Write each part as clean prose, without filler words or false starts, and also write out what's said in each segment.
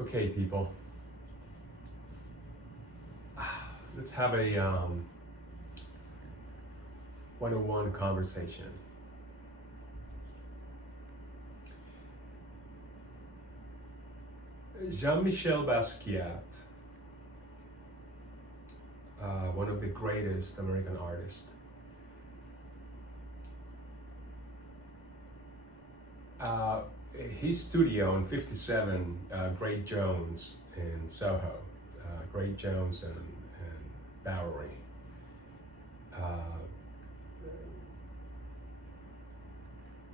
Okay, people. Let's have a 101 conversation. Jean-Michel Basquiat, one of the greatest American artists, his studio in 57, Great Jones in Soho, Great Jones and Bowery.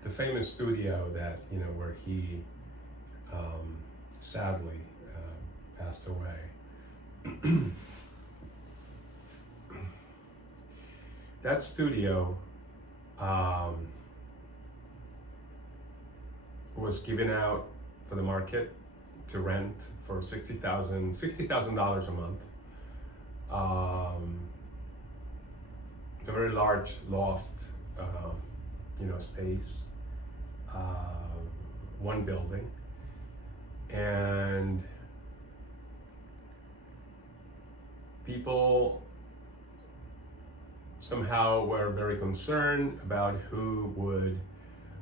The famous studio that, where he sadly passed away. That studio was given out for the market to rent for $60,000 a month. It's a very large loft, space, one building, and people somehow were very concerned about who would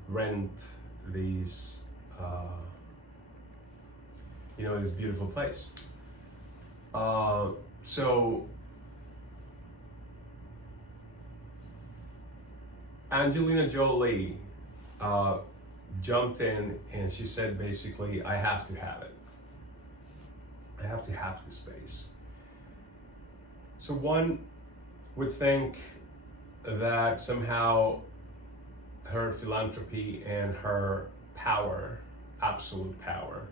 rent these, this beautiful place. So Angelina Jolie jumped in and she said basically, I have to have it. I have to have this space. So one would think that somehow her philanthropy and her power, absolute power,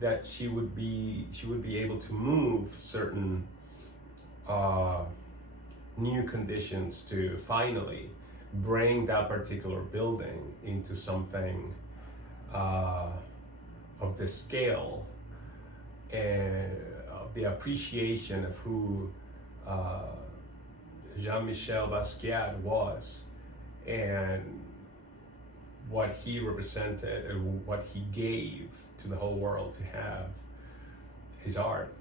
that she would be able to move certain new conditions to finally bring that particular building into something of the scale and of the appreciation of who Jean-Michel Basquiat was and what he represented and what he gave to the whole world to have his art.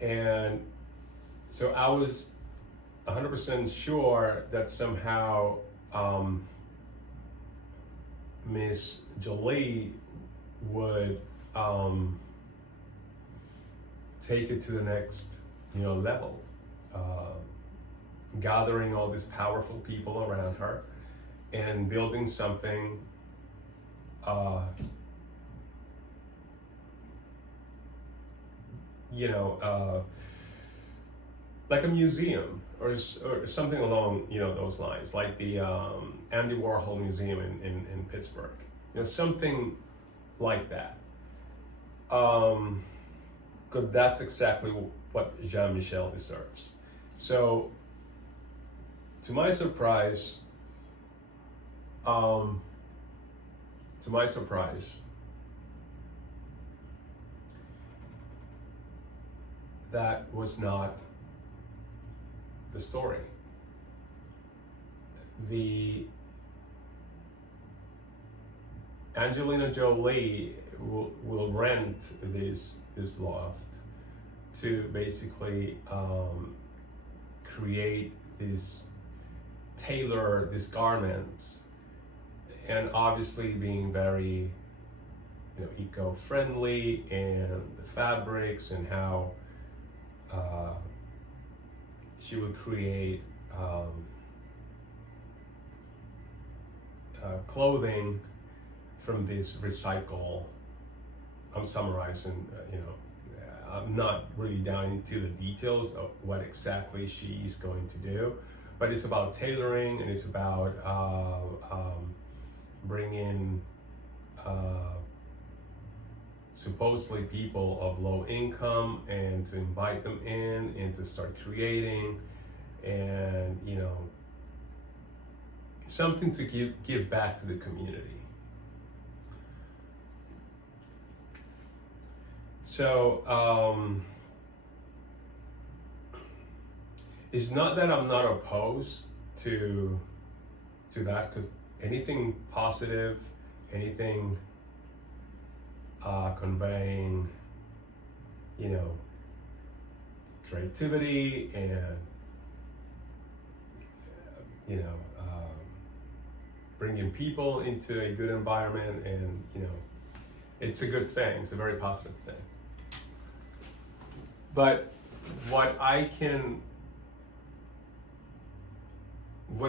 And so I was 100% sure that somehow Miss Jolie would take it to the next level, gathering all these powerful people around her and building something like a museum or something along those lines, like the Andy Warhol Museum in Pittsburgh, something like that. Because that's exactly what Jean-Michel deserves. So, to my surprise, that was not the story. The Angelina Jolie will rent this loft to basically create tailor these garments, and obviously being very eco-friendly, and the fabrics and how she would create clothing from this recycle. I'm summarizing, I'm not really down into the details of what exactly she's going to do, but it's about tailoring, and it's about bringing supposedly people of low income and to invite them in and to start creating, and something to give back to the community. So it's not that I'm not opposed to that, because anything positive, anything conveying, you know, creativity and, you know, bringing people into a good environment, and, you know, it's a good thing. It's a very positive thing. But what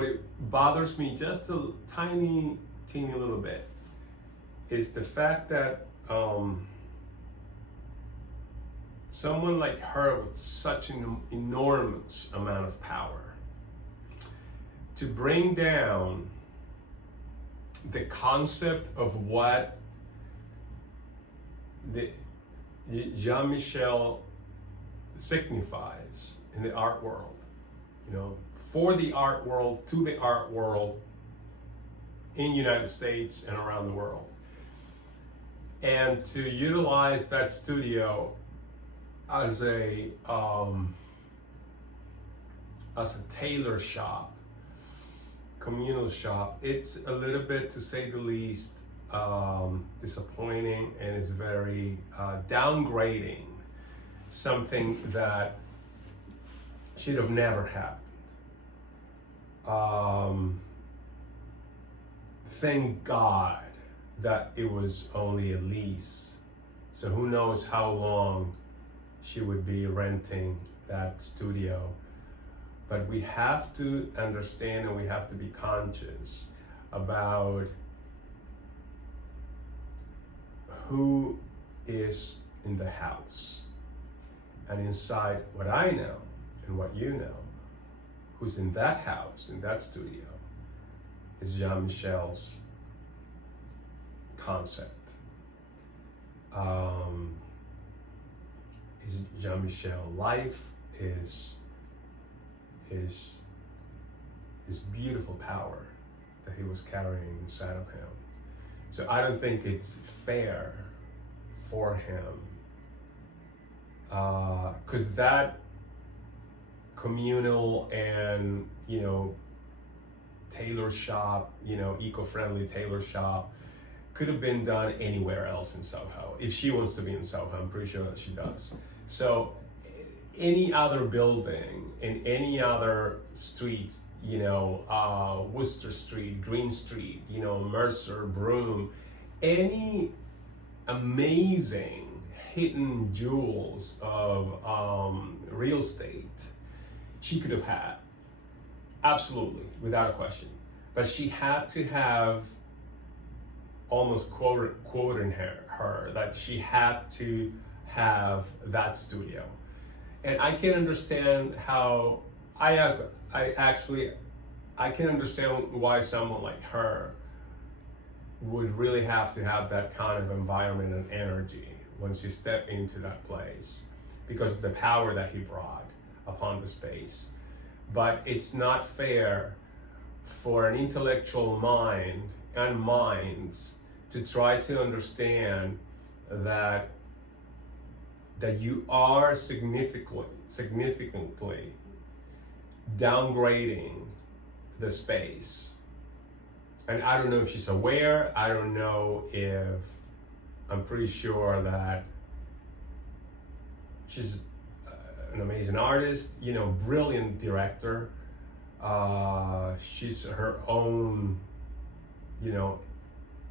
it bothers me just a teeny little bit is the fact that someone like her with such an enormous amount of power to bring down the concept of what the Jean-Michel signifies in the art world, you know, for the art world, to the art world in the United States and around the world. And to utilize that studio as a tailor shop, communal shop, it's a little bit, to say the least, disappointing, and is very downgrading something that should have never happened. Thank God that it was only a lease, so who knows how long she would be renting that studio. But we have to understand, and we have to be conscious about who is in the house. And inside what I know and what you know, who's in that house, in that studio, is Jean-Michel's concept. Is Jean-Michel life, is his beautiful power that he was carrying inside of him. So I don't think it's fair for him, because that communal and, you know, tailor shop, you know, eco-friendly tailor shop could have been done anywhere else in Soho. If she wants to be in Soho, I'm pretty sure that she does. So any other building in any other street, you know, Worcester Street, Green Street, you know, Mercer, Broome, any amazing hidden jewels of real estate she could have had, absolutely, without a question. But she had to have, almost quoting her that she had to have that studio. And I can understand how, I can understand why someone like her would really have to have that kind of environment and energy once you step into that place, because of the power that he brought upon the space. But it's not fair for an intellectual mind and minds to try to understand that you are significantly downgrading the space. And I don't know if she's aware, I don't know if, I'm pretty sure that she's an amazing artist, you know, brilliant director. She's her own, you know,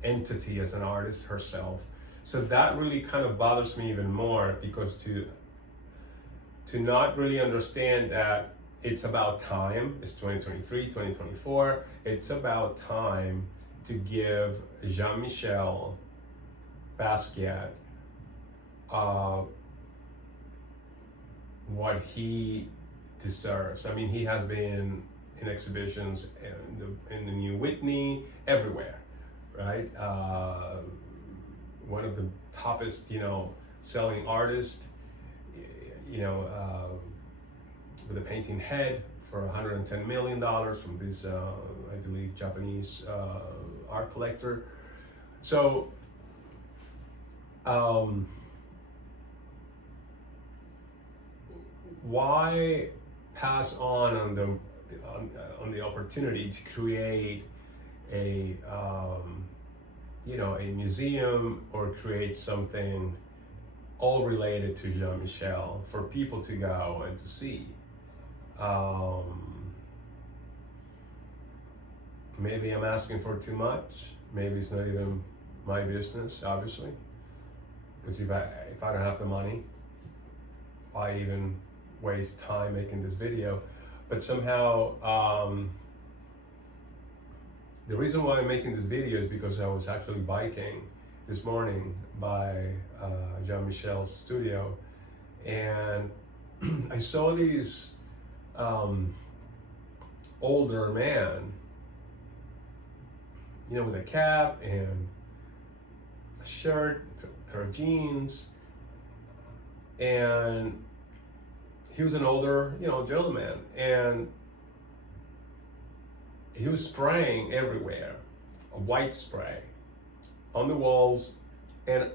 entity as an artist herself. So that really kind of bothers me even more, because to not really understand that it's about time, it's 2023, 2024, it's about time to give Jean-Michel Basquiat what he deserves. I mean, he has been in exhibitions in the New Whitney, everywhere, right? One of the toppest, you know, selling artists, you know, with a painting head for $110 million from this, I believe, Japanese art collector. So, why pass on the opportunity to create a a museum or create something all related to Jean-Michel for people to go and to see. Maybe I'm asking for too much. Maybe it's not even my business, obviously. Because if I don't have the money, why even waste time making this video? But somehow, the reason why I'm making this video is because I was actually biking this morning by Jean-Michel's studio, and I saw these older man, with a cap and a shirt, a pair of jeans, and he was an older, gentleman, and he was spraying everywhere, a white spray, on the walls and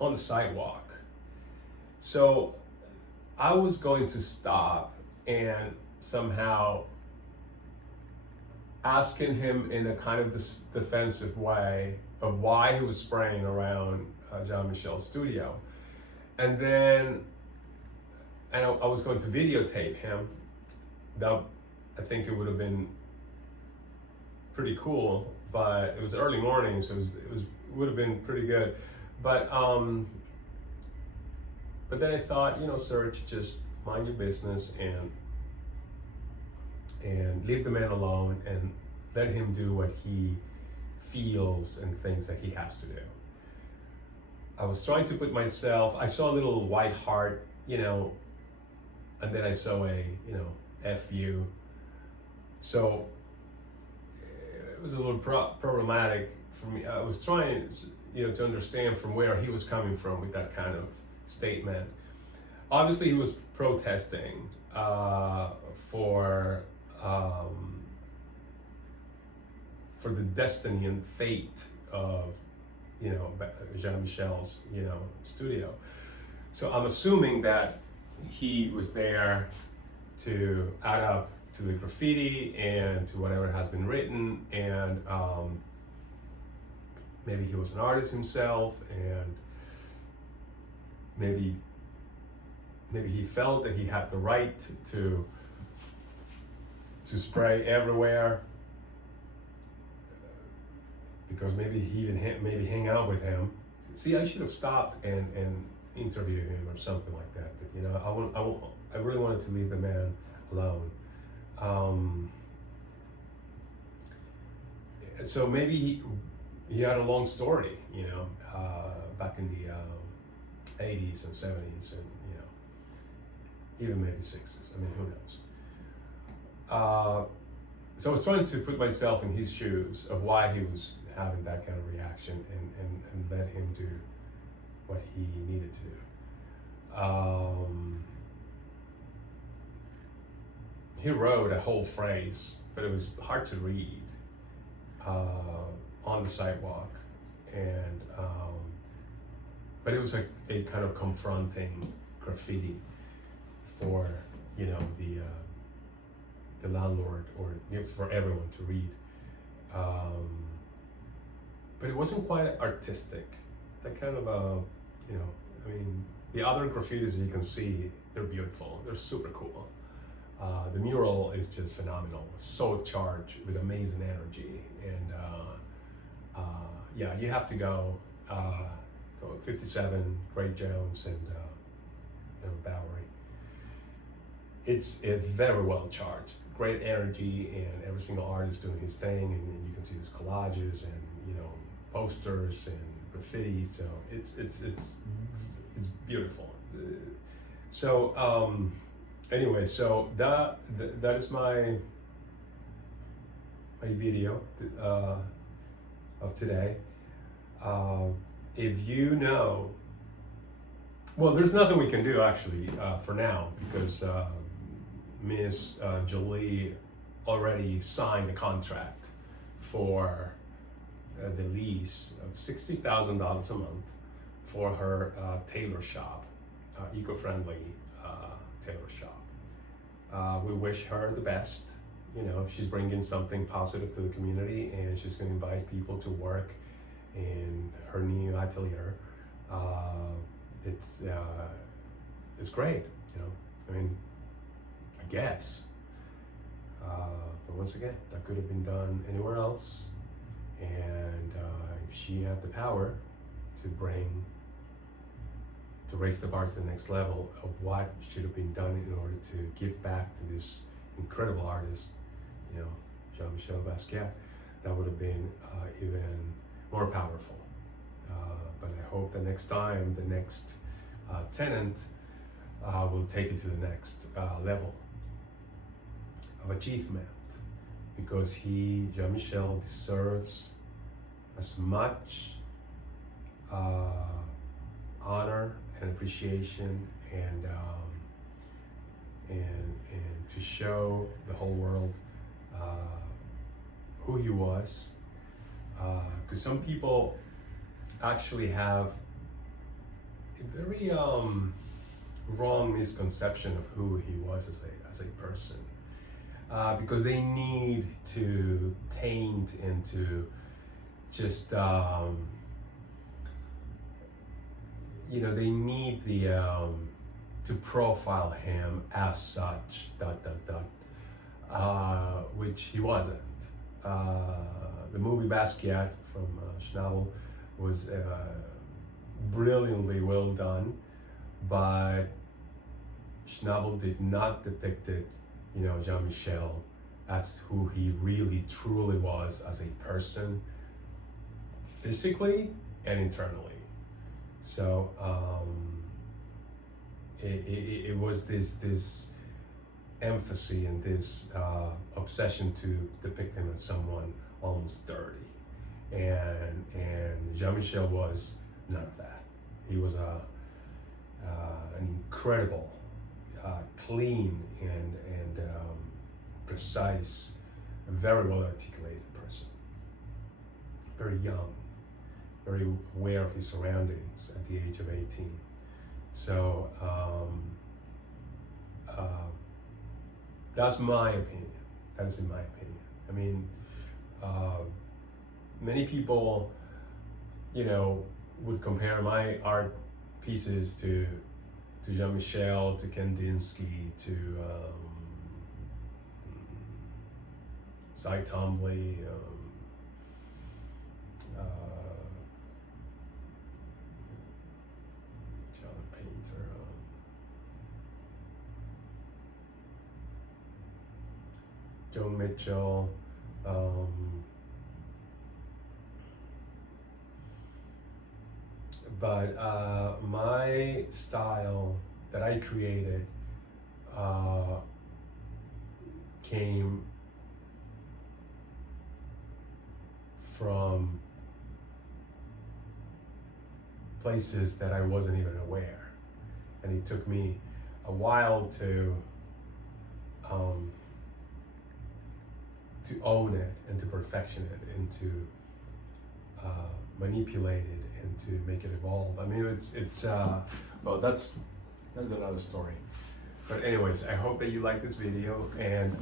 on the sidewalk. So I was going to stop and somehow asking him in a kind of this defensive way of why he was spraying around Jean-Michel's studio. And then I was going to videotape him. That, I think it would have been pretty cool, but it was early morning, so it would have been pretty good. But then I thought, Serge, just mind your business and leave the man alone and let him do what he feels and thinks that he has to do. I was trying to put myself, I saw a little white heart, and then I saw a, F you. So it was a little problematic for me. I was trying, to understand from where he was coming from with that kind of statement. Obviously, he was protesting for the destiny and fate of, Jean-Michel's, studio. So I'm assuming that he was there to add up to the graffiti and to whatever has been written, and maybe he was an artist himself, and maybe he felt that he had the right to spray everywhere, because maybe he even maybe hang out with him. See, I should have stopped and interviewed him or something like that. But I really wanted to leave the man alone. So maybe he had a long story, back in the 80s and 70s, and even maybe 60s. I mean, who knows? So I was trying to put myself in his shoes of why he was having that kind of reaction, and let him do what he needed to do. He wrote a whole phrase, but it was hard to read on the sidewalk, and but it was a kind of confronting graffiti for the landlord, or for everyone to read. But it wasn't quite artistic. That kind of the other graffitis you can see, they're beautiful. They're super cool. The mural is just phenomenal. So charged with amazing energy, and you have to go 57 Great Jones and Bowery. It's very well charged, great energy, and every single artist doing his thing, and you can see these collages and posters and graffiti. So it's beautiful. So anyway, so that is my video of today. If well, there's nothing we can do actually for now, because Miss Jolie already signed the contract for the lease of $60,000 a month for her tailor shop, eco-friendly tailor shop. We wish her the best. She's bringing something positive to the community, and she's going to invite people to work in her new atelier. It's great, you know. I mean, I guess. But once again, that could have been done anywhere else. And if she had the power to raise the bar to the next level of what should have been done in order to give back to this incredible artist, you know, Jean-Michel Basquiat, that would have been even more powerful. But I hope the next time, the next tenant will take it to the next level of achievement, because Jean-Michel, deserves as much honor and appreciation, and to show the whole world who he was. Because some people actually have a very wrong misconception of who he was as a person, because they need to taint and to just you know, they need to profile him as such, which he wasn't. The movie Basquiat from Schnabel was brilliantly well done, but Schnabel did not depict it, you know, Jean-Michel, as who he really truly was as a person, physically and internally. So it was this emphasis and this obsession to depict him as someone almost dirty, and Jean-Michel was none of that. He was an incredible, clean and precise, very well articulated person. Very young, very aware of his surroundings at the age of 18. So that's my opinion. That is in my opinion. I mean, many people, you know, would compare my art pieces to Jean-Michel, to Kandinsky, to Cy Twombly, painter, Joe Mitchell, but my style that I created came from places that I wasn't even aware, and it took me a while to own it and to perfection it and to manipulate it and to make it evolve. I mean, it's well, that's another story. But anyways, I hope that you like this video, and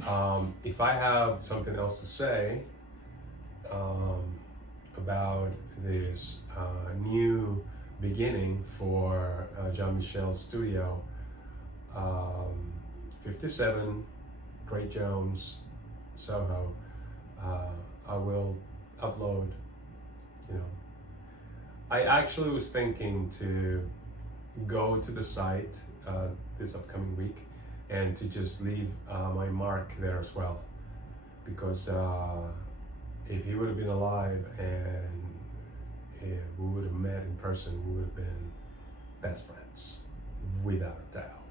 if I have something else to say about this new beginning for Jean-Michel's studio, 57 Great Jones, Soho, I will upload, you know. I actually was thinking to go to the site this upcoming week and to just leave my mark there as well, because if he would have been alive and if we would have met in person, we would have been best friends, without a doubt.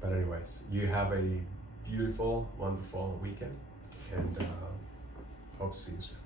But anyways, you have a beautiful, wonderful weekend, and hope to see you soon.